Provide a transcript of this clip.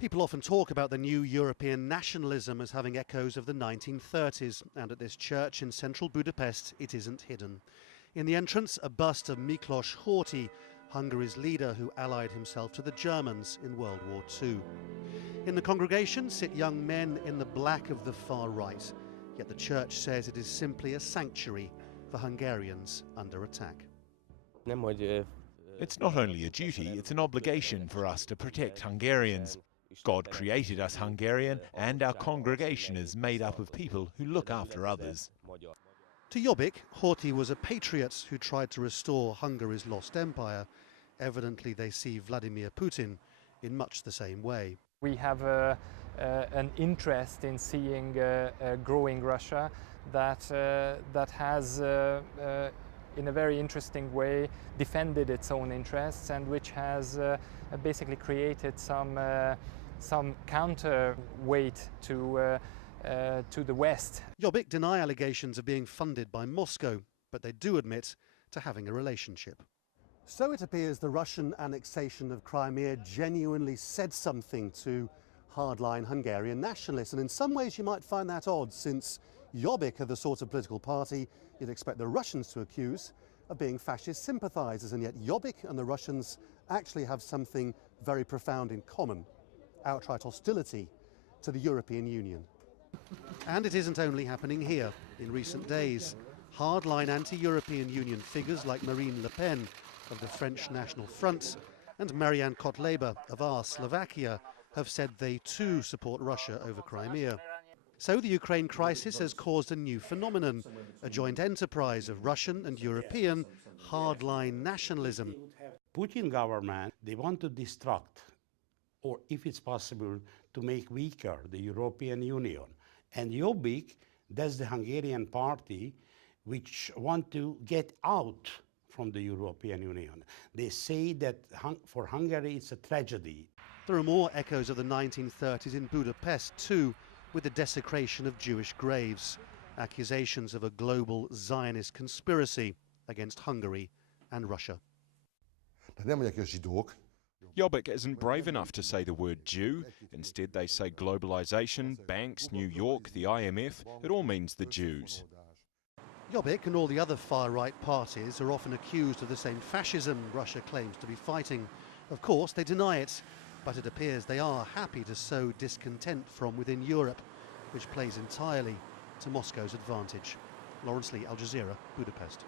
People often talk about the new European nationalism as having echoes of the 1930s, and at this church in central Budapest it isn't hidden. In the entrance, a bust of Miklos Horthy, Hungary's leader who allied himself to the Germans in World War II. In the congregation sit young men in the black of the far right, yet the church says it is simply a sanctuary for Hungarians under attack. It's not only a duty, it's an obligation for us to protect Hungarians. God created us Hungarian, and our congregation is made up of people who look after others. To Jobbik, Horthy was a patriot who tried to restore Hungary's lost empire. Evidently they see Vladimir Putin in much the same way. We have an interest in seeing a growing Russia that has in a very interesting way defended its own interests, and which has basically created some counterweight to the West. Jobbik deny allegations of being funded by Moscow, but they do admit to having a relationship. So it appears the Russian annexation of Crimea genuinely said something to hardline Hungarian nationalists, and in some ways you might find that odd, since Jobbik are the sort of political party you'd expect the Russians to accuse of being fascist sympathisers, and yet Jobbik and the Russians actually have something very profound in common: outright hostility to the European Union. And it isn't only happening here. In recent days, hardline anti-European Union figures like Marine Le Pen of the French National Front and Marianne Kotleba of Our Slovakia have said they too support Russia over Crimea. So the Ukraine crisis has caused a new phenomenon, a joint enterprise of Russian and European hardline nationalism. Putin government, they want to destruct, or if it's possible, to make weaker the European Union. And Jobbik, that's the Hungarian party, which want to get out from the European Union. They say that for Hungary it's a tragedy. There are more echoes of the 1930s in Budapest too, with the desecration of Jewish graves, accusations of a global Zionist conspiracy against Hungary and Russia. Jobbik isn't brave enough to say the word Jew. Instead they say globalization, banks, New York, the IMF. It all means the Jews. Jobbik and all the other far-right parties are often accused of the same fascism Russia claims to be fighting. Of course, they deny it, but it appears they are happy to sow discontent from within Europe, which plays entirely to Moscow's advantage. Lawrence Lee, Al Jazeera, Budapest.